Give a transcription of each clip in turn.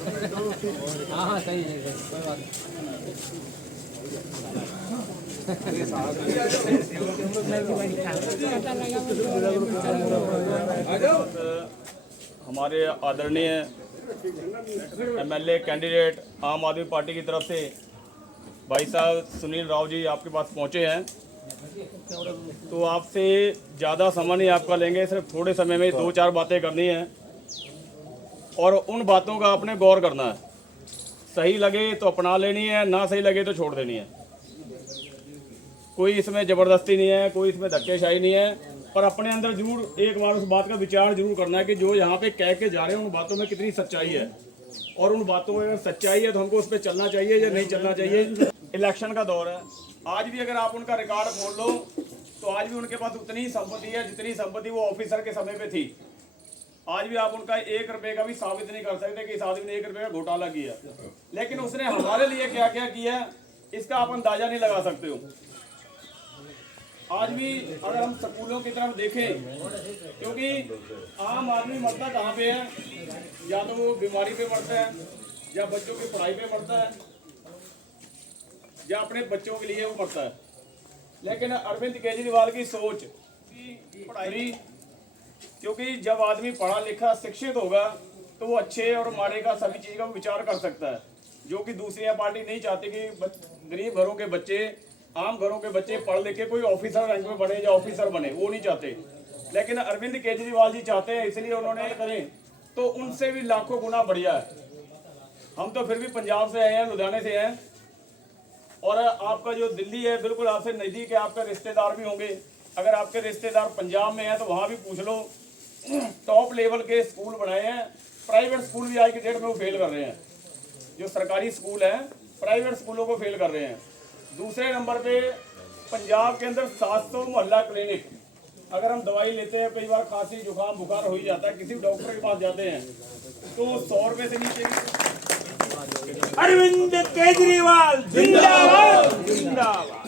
हाँ सही है, कोई बात हमारे आदरणीय एमएलए कैंडिडेट आम आदमी पार्टी की तरफ से भाई साहब सुनील राव जी आपके पास पहुंचे हैं। तो आपसे ज़्यादा समय नहीं आपका लेंगे, सिर्फ थोड़े समय में 2-4 बातें करनी है और उन बातों का आपने गौर करना है। सही लगे तो अपना लेनी है, ना सही लगे तो छोड़ देनी है। कोई इसमें ज़बरदस्ती नहीं है, कोई इसमें धक्केशाही नहीं है, पर अपने अंदर जरूर एक बार उस बात का विचार जरूर करना है कि जो यहाँ पे कह के जा रहे हैं उन बातों में कितनी सच्चाई है, और उन बातों में अगर सच्चाई है तो हमको उस पर चलना चाहिए या नहीं चलना चाहिए। इलेक्शन का दौर है, आज भी अगर आप उनका रिकॉर्ड खोल लो तो आज भी उनके पास उतनी संपत्ति है जितनी संपत्ति वो ऑफिसर के समय पे थी। आज भी आप उनका 1 रुपए का भी साबित नहीं कर सकते कि इस आदमी ने 1 रुपए का घोटाला किया, लेकिन उसने हमारे लिए क्या क्या किया इसका आप अंदाजा नहीं लगा सकते हो। आज भी अगर हम स्कूलों की तरफ देखें, क्योंकि आम आदमी मरता कहाँ पे है, या तो वो बीमारी पे मरता है, या बच्चों की पढ़ाई पे मरता है, या अपने बच्चों के लिए वो मरता है। लेकिन अरविंद केजरीवाल की सोच पढ़ाई, क्योंकि जब आदमी पढ़ा लिखा शिक्षित होगा तो वो अच्छे और माड़े का सभी चीज़ का विचार कर सकता है, जो कि दूसरी पार्टी नहीं चाहती कि गरीब घरों के बच्चे, आम घरों के बच्चे पढ़ लिख के कोई ऑफिसर रैंक में बने या ऑफिसर बने, वो नहीं चाहते। लेकिन अरविंद केजरीवाल जी चाहते हैं, इसलिए उन्होंने करें तो उनसे भी लाखों गुना बढ़िया है। हम तो फिर भी पंजाब से आए हैं, लुधियाने से हैं, और आपका जो दिल्ली है बिल्कुल आपसे नज़दीक है, आपके रिश्तेदार भी होंगे। अगर आपके रिश्तेदार पंजाब में हैं तो वहाँ भी पूछ लो, टॉप लेवल के स्कूल बनाए हैं। प्राइवेट स्कूल भी आज की डेट में वो फेल कर रहे हैं, जो सरकारी स्कूल हैं प्राइवेट स्कूलों को फेल कर रहे हैं। दूसरे नंबर पे पंजाब के अंदर 700 मोहल्ला क्लिनिक, अगर हम दवाई लेते हैं, कई बार खांसी जुकाम बुखार हो ही जाता है, किसी डॉक्टर के पास जाते हैं तो 100 रुपये से नीचे। अरविंद केजरीवाल जिंदाबाद जिंदाबाद।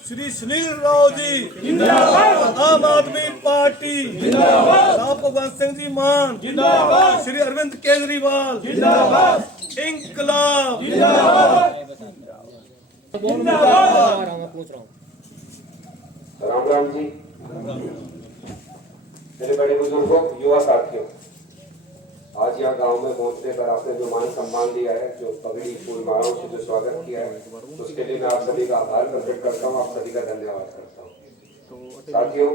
श्री सुनील राव जी जिंदाबाद, आम आदमी पार्टी जिंदाबाद, राव भगवंत सिंह जी मान जिंदाबाद, श्री अरविंद केजरीवाल जिंदाबाद, इंकलाब जिंदाबाद। राम राम जी, मेरे बड़े बुजुर्गों, युवा साथियों, आज यहाँ गांव में पहुंचने पर आपने जो मान सम्मान दिया है, जो पगड़ी फूल मालाओं से जो स्वागत किया है, उसके लिए मैं आप सभी का आभार प्रकट करता हूँ, आप सभी का धन्यवाद करता हूँ। साथियों,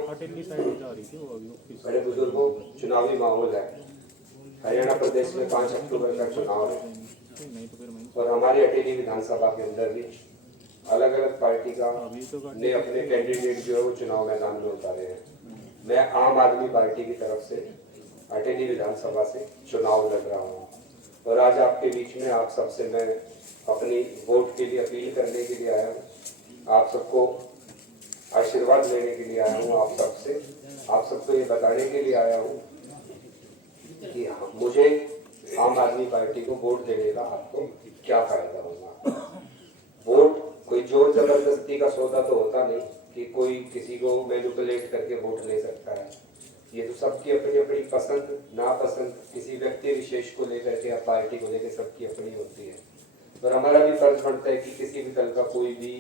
बड़े बुजुर्गों, चुनावी माहौल है। हरियाणा प्रदेश में 5 अक्टूबर का चुनाव है और हमारी अटेली विधानसभा के अंदर भी अलग अलग पार्टी का ने अपने कैंडिडेट जो है वो चुनाव मैदान में उतारे हैं। मैं आम आदमी पार्टी की तरफ से अटेली विधानसभा से चुनाव लड़ रहा हूँ और आज आपके बीच में आप सबसे मैं अपनी वोट के लिए अपील करने के लिए आया हूँ, आप सबको आशीर्वाद लेने के लिए आया हूँ, आप सबको ये बताने के लिए आया हूँ कि मुझे आम आदमी पार्टी को वोट देने का आपको क्या फायदा होगा। वोट कोई जोर जबरदस्ती का सौदा तो होता नहीं कि कोई किसी को मैनिपुलेट करके वोट ले सकता है। ये तो सबकी अपनी अपनी पसंद नापसंद, किसी व्यक्ति विशेष को लेकर के या पार्टी को लेकर सबकी अपनी होती है। और हमारा भी फर्ज बनता है कि किसी भी दल का कोई भी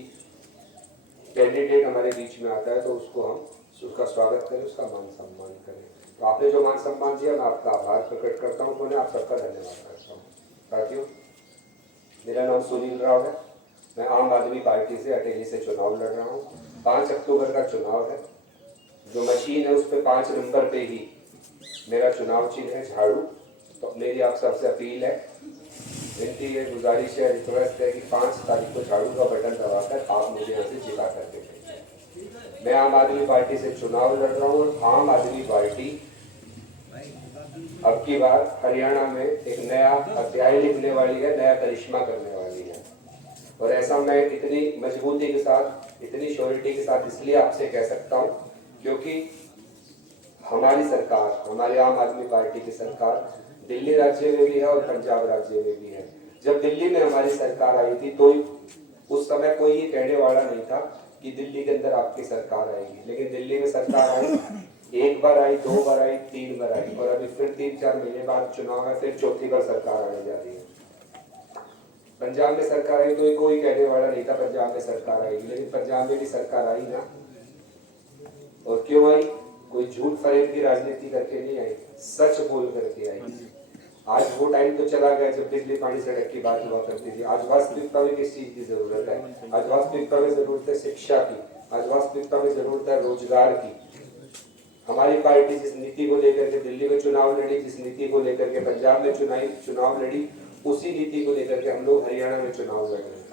कैंडिडेट हमारे बीच में आता है तो उसको हम उसका स्वागत करें, उसका मान सम्मान करें। तो आपने जो मान सम्मान दिया, मैं आपका आभार प्रकट करता हूँ, तो मैं आप सबका धन्यवाद करता हूँ। साथियों, मेरा नाम सुनील राव है, मैं आम आदमी पार्टी से अटेली से चुनाव लड़ रहा हूँ। 5 अक्टूबर का चुनाव है, जो मशीन है उस पर 5 नंबर पे ही मेरा चुनाव चिन्ह है झाड़ू। तो मेरी आप सबसे अपील है, विनती है, गुजारिश है, रिक्वेस्ट है कि 5 तारीख को झाड़ू का बटन दबाकर आप मुझे यहाँ से जिता कर दें। मैं आम आदमी पार्टी से चुनाव लड़ रहा हूँ और आम आदमी पार्टी अब की बार हरियाणा में एक नया अध्याय लिखने वाली है, नया करिश्मा करने वाली है। और ऐसा मैं इतनी मजबूती के साथ, इतनी श्योरिटी के साथ इसलिए आपसे कह सकता हूँ क्योंकि हमारी सरकार, हमारे आम आदमी पार्टी की सरकार दिल्ली राज्य में भी है और पंजाब राज्य में भी है। जब दिल्ली में हमारी सरकार आई थी तो उस समय कोई ये कहने वाला नहीं था कि दिल्ली के अंदर आपकी सरकार आएगी, लेकिन दिल्ली में सरकार आई एक बार आई, 2 बार आई, 3 बार आई, और अभी फिर 3-4 महीने बाद चुनाव है, फिर चौथी बार सरकार आने जा रही है। पंजाब में सरकार आई तो कोई कहने वाला नहीं था पंजाब में सरकार आएगी, लेकिन पंजाब में भी सरकार आई ना। और क्यों आई? कोई झूठ फरेब की राजनीति करके नहीं आई, सच बोल करके आई। आज वो टाइम तो चला गया जब बिजली पानी सड़क की बात हुआ करती थी। आज वास्तविकता में किस चीज की जरूरत है? आज वास्तविकता में जरूरत है शिक्षा की, आज वास्तविकता में जरूरत है रोजगार की। हमारी पार्टी जिस नीति को लेकर के दिल्ली में चुनाव लड़ी, जिस नीति को लेकर के पंजाब में चुनाव लड़ी, उसी नीति को लेकर के हम लोग हरियाणा में चुनाव लड़ रहे हैं।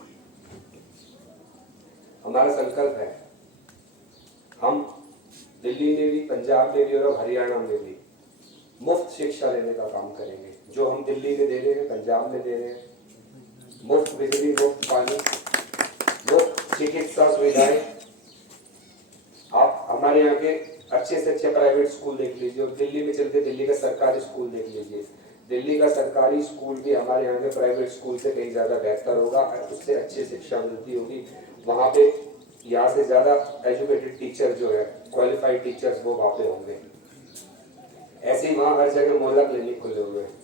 हमारा संकल्प है, हम दिल्ली में भी, पंजाब में भी और हरियाणा में भी मुफ्त शिक्षा लेने का काम करेंगे। जो हम दिल्ली में दे रहे हैं, पंजाब में दे रहे हैं, मुफ्त बिजली, मुफ्त पानी, मुफ्त चिकित्सा सुविधाएं। आप हमारे यहाँ के अच्छे से अच्छे प्राइवेट स्कूल देख लीजिए, और दिल्ली में चलते दिल्ली का सरकारी स्कूल देख लीजिए। दिल्ली का सरकारी स्कूल भी हमारे यहाँ के प्राइवेट स्कूल से कहीं ज्यादा बेहतर होगा, उससे अच्छी शिक्षा मिलती होगी। वहाँ पे यहाँ से ज्यादा एजुकेटेड टीचर जो है, क्वालिफाइड टीचर्स, वो वहाँ पे होंगे। ऐसे ही वहाँ हर जगह मोहल्ला क्लिनिक खुले हुए हैं।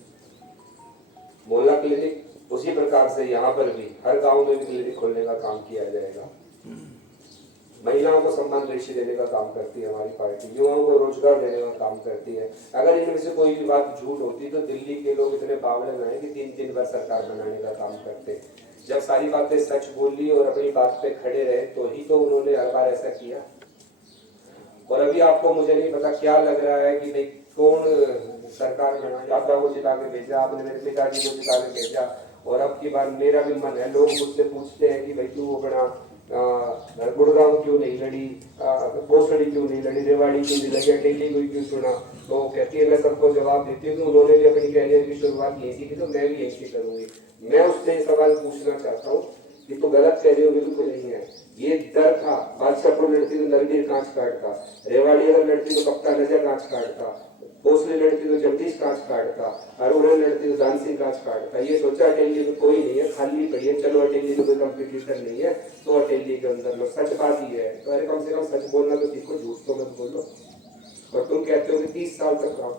मोहल्ला क्लिनिक उसी प्रकार से यहाँ पर भी हर गांव में भी क्लिनिक खोलने का काम किया जाएगा। महिलाओं को सम्मान दृष्टि देने का काम करती है हमारी पार्टी, युवाओं को रोजगार देने का काम करती है। अगर इनमें से कोई भी बात झूठ होती तो दिल्ली के लोग इतने पागल नहीं कि 3-3 बार सरकार बनाने का काम करते। जब सारी बातें सच बोली और अपनी बात पे खड़े रहे तो ही तो उन्होंने हर बार ऐसा किया। और अभी आपको मुझे नहीं पता क्या लग रहा है कि भाई कौन सरकार बना, यादव को जिता के भेजा आपने, मेरे पिताजी को जिता के भेजा, और अब की बार मेरा भी मन है। लोग मुझसे पूछते हैं कि भाई तू अपना गुड़गांव क्यों नहीं लड़ी, भोसड़ी क्यों नहीं लड़ी, रेवाड़ी क्यों नहीं लड़ी, अटेली को क्यों चुना? तो कहती है मैं सबको जवाब देती हूँ कि उन्होंने भी अपनी कैरियर की शुरुआत यहीं से की तो मैं भी यहीं से करूंगी। मैं उससे सवाल पूछना चाहता हूँ कि तो गलत कह रही हो, बिल्कुल नहीं है। ये डर था, बादशाहपुर लड़ती तो नरवीर कांच काटता, रेवाड़ी अगर लड़ती तो कप्तान नजर कांच काटता, भोसले लड़ती तो जगदीश कांच काटता, अरोड़ा लड़ती तो दान सिंह कांच काटता। ये सोचा अटेली में कोई नहीं है, खाली पड़ी है, चलो अटेली में कोई कंपटीशन नहीं है तो अटेली के अंदर लो। सच बात ही है तो अरे कम से कम सच बोलना तो सीखो, झूठ तो मत बोलो। और तुम कहते हो कि 30 साल तक रहो,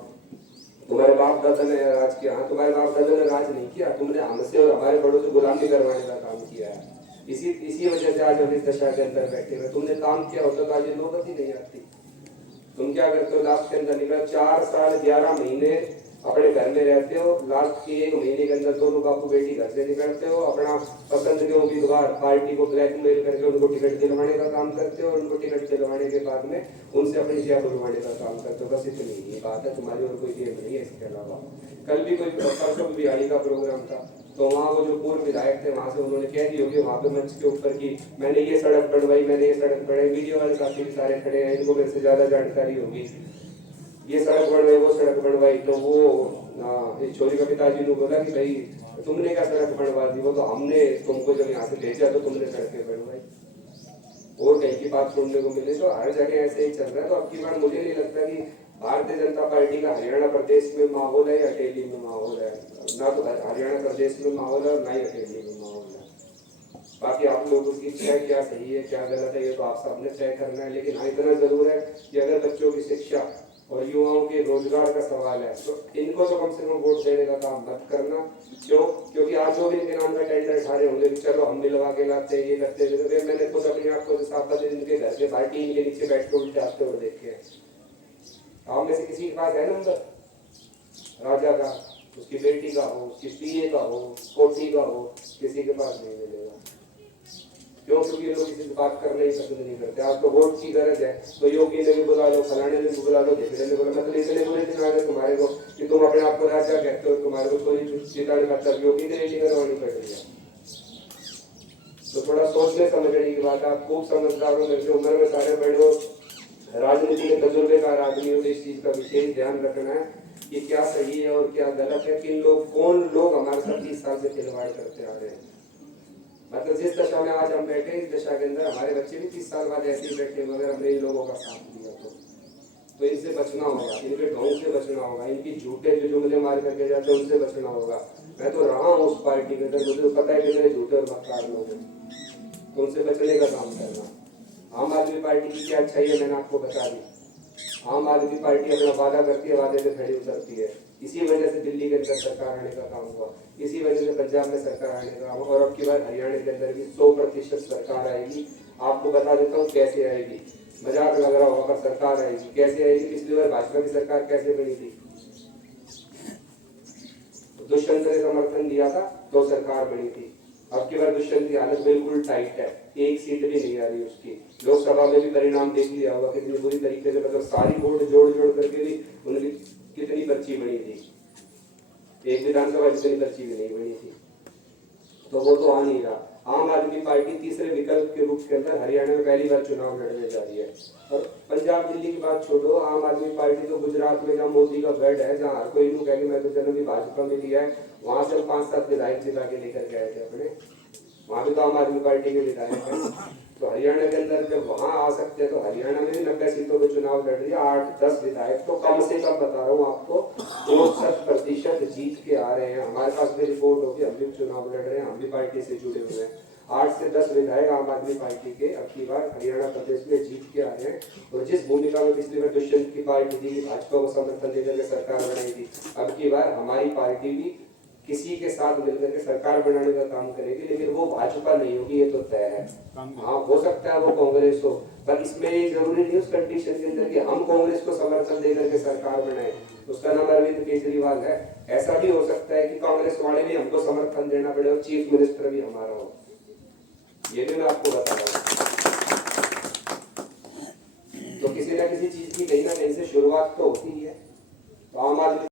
तुम्हारे बाप दादा ने राज किया। हाँ, तुम्हारे बाप दादा ने राज नहीं किया, तुमने हमसे और हमारे बड़ों से गुलामी करवाने का काम किया है। इसी वजह से आज हम इस दशा के अंदर बैठे हुए। तुमने काम किया होता तो आज ये नौबत ही नहीं आती। तुम क्या करते हो? लास्ट के अंदर निकल 4 साल 11 महीने अपने घर में रहते हो, लास्ट के 1 महीने के अंदर दोनों बापू बेटी घर से निकलते हो, अपना पसंद के उम्मीदवार पार्टी को ब्लैकमेल करके उनको टिकट दिलवाने का काम करते हो, और उनको टिकट दिलवाने के बाद में उनसे अपनी जय बुलवाने का काम करते हो। बस इतनी ही बात है, तुम्हारी और कोई गेम नहीं है इसके अलावा। कल भी कोई परसों बिहारी का प्रोग्राम था तो वहाँ वो जो पूर्व विधायक थे वहाँ से उन्होंने कह दी होगी वहाँ पे मंच के ऊपर की मैंने ये सड़क बनवाई, मैंने ये सड़क बनाई। वीडियो वाले साथी भी सारे खड़े हैं, इनको मेरे से ज्यादा जानकारी होगी। ये सड़क बनवाई, वो सड़क बनवाई, तो वो इस छोरी का पिताजी ने बोला कि भाई तुमने क्या सड़क बनवा दी? वो तो हमने तुमको जब यहाँ से भेजा तो तुमने सड़कें बनवाई। और कहीं की बात सुनने को मिले तो हर जगह ऐसे ही चल रहा है। तो अब की बार मुझे नहीं लगता कि भारतीय जनता पार्टी का हरियाणा प्रदेश में माहौल है या अटेली में माहौल है। ना तो हरियाणा प्रदेश में माहौल है और ना ही अटेली में माहौल है। बाकी आप लोगों की इच्छा क्या सही है क्या गलत है ये तो आप सबने तय करना है। लेकिन हाँ इतना जरूर है कि अगर बच्चों की शिक्षा और युवाओं के रोजगार का सवाल है तो इनको तो कम से कम वोट देने का काम मत करना। क्यों? क्योंकि आज जो भी इनके नाम का टेंडर सारे होंगे कि चलो हम मिलवा के लाते ये करते थे। मैंने खुद अपनी आँख को साफ बजे इनके घर के बाहर टीन के नीचे बैठ के उल्टे आते हुए देखे हैं। आप में से किसी के पास है नंबर राजा का, उसकी बेटी का हो, उसकी पीए का हो, कोठी का हो, किसी के पास नहीं मिलेगा। क्यों? क्योंकि लोग किसी से बात करना ही पसंद नहीं करते। आपको वोट की गरज है तो योगी ने भी बुला लो, फलाने ने भी बुला लो, झेकड़े ने बोला। मतलब इतने बुरे दिन आ गए तुम्हारे को कि तुम अपने आप को राजा कहते हो, तुम्हारे को कोई जिताने का तब योगी ने रेली करवानी पड़ रही है। तो थोड़ा सोचने समझने की बात है। आप खूब समझदार हो, मेरे से उम्र में सारे बड़े हो, राजनीति के तजुर्बेकार आदमी हो, इस चीज का विशेष ध्यान रखना है कि क्या सही है और क्या गलत है। किन लोग कौन लोग हमारे साथ 30 साल से खिलवाड़ करते आ रहे हैं। मतलब जिस दशा में आज हम बैठे इस दशा के अंदर हमारे बच्चे भी 30 साल बाद ऐसे ही बैठे मगर हमने इन लोगों का साथ दिया तो इनसे बचना होगा, इनके ढोंग से बचना होगा, इनकी झूठे जो जुमले मार करके जाते हैं उनसे बचना होगा। मैं तो रहा हूँ उस पार्टी के अंदर, मुझे पता है कि मेरे झूठे और मक्कार लोग हैं, तो उनसे बचने का काम करना। आम आदमी पार्टी की क्या अच्छाई है मैंने आपको बता दी। आम आदमी पार्टी अपना वादा करती है, वादे पे खड़ी उतरती है। इसी वजह से दिल्ली के अंदर सरकार आने का काम हुआ, इसी वजह से पंजाब में सरकार आने का काम हुआ, और अब की बार हरियाणा के अंदर भी 100% सरकार आएगी। आपको बता देता हूँ कैसे आएगी, मजाक लग रहा होगा पर सरकार आएगी। कैसे आएगी? पिछली बार भाजपा की सरकार कैसे बनी थी? दुष्यंत ने समर्थन दिया था तो सरकार बनी थी। अब की बार दुष्यंत की हालत बिल्कुल टाइट है, एक सीट भी नहीं आ रही उसकी। लोकसभा में भी परिणाम देख लिया होगा कितनी बुरी तरीके से, मतलब सारी वोट जोड़ जोड़ करके भी उनकी कितनी पर्ची बनी थी, एक विधानसभा जितनी पर्ची भी नहीं बनी थी, तो वो तो आ नहीं रहा। आम आदमी पार्टी तीसरे विकल्प के रूप के अंदर हरियाणा में पहली बार चुनाव लड़ने जा रही है। और पंजाब दिल्ली की बात छोड़ो, आम आदमी पार्टी तो गुजरात में जहाँ मोदी का गढ़ है, जहाँ हर कोई कहे मैं तो जन्म भी भाजपा में लिया है, वहां से 5-7 विधायक जिता के लेकर के आए थे अपने, वहां भी तो आम आदमी पार्टी के विधायक है। तो हरियाणा के अंदर जब वहां आ सकते हैं तो हरियाणा में भी 90 सीटों पे चुनाव लड़ रही है। 8-10 विधायक तो कम से कम बता रहा हूँ आपको 64% जीत के आ रहे हैं। हमारे पास भी रिपोर्ट होगी, हम भी चुनाव लड़ रहे हैं, हम भी पार्टी से जुड़े हुए हैं। 8 से 10 विधायक आम आदमी पार्टी के अब की बार हरियाणा प्रदेश में जीत के आ रहे हैं। और जिस भूमिका में पिछली बार दुष्यंत की पार्टी थी, भाजपा को समर्थन देकर के सरकार बनाई थी, अब की बार हमारी पार्टी भी किसी के साथ मिलकर के सरकार बनाने का काम करेगी, लेकिन वो भाजपा नहीं होगी, ये तो तय है। हाँ, हो सकता है वो कांग्रेस हो, पर इसमें ये जरूरी नहीं उस कंडीशन के अंदर कि हम कांग्रेस को समर्थन देकर के सरकार बनाए। उसका नाम अरविंद केजरीवाल है। ऐसा भी हो सकता है कि कांग्रेस वाले भी हमको समर्थन देना पड़े और चीफ मिनिस्टर भी हमारा हो, ये भी मैं आपको बता रहा हूँ। तो किसी ना किसी चीज की कहीं ना कहीं से शुरुआत तो होती ही है। तो आम आदमी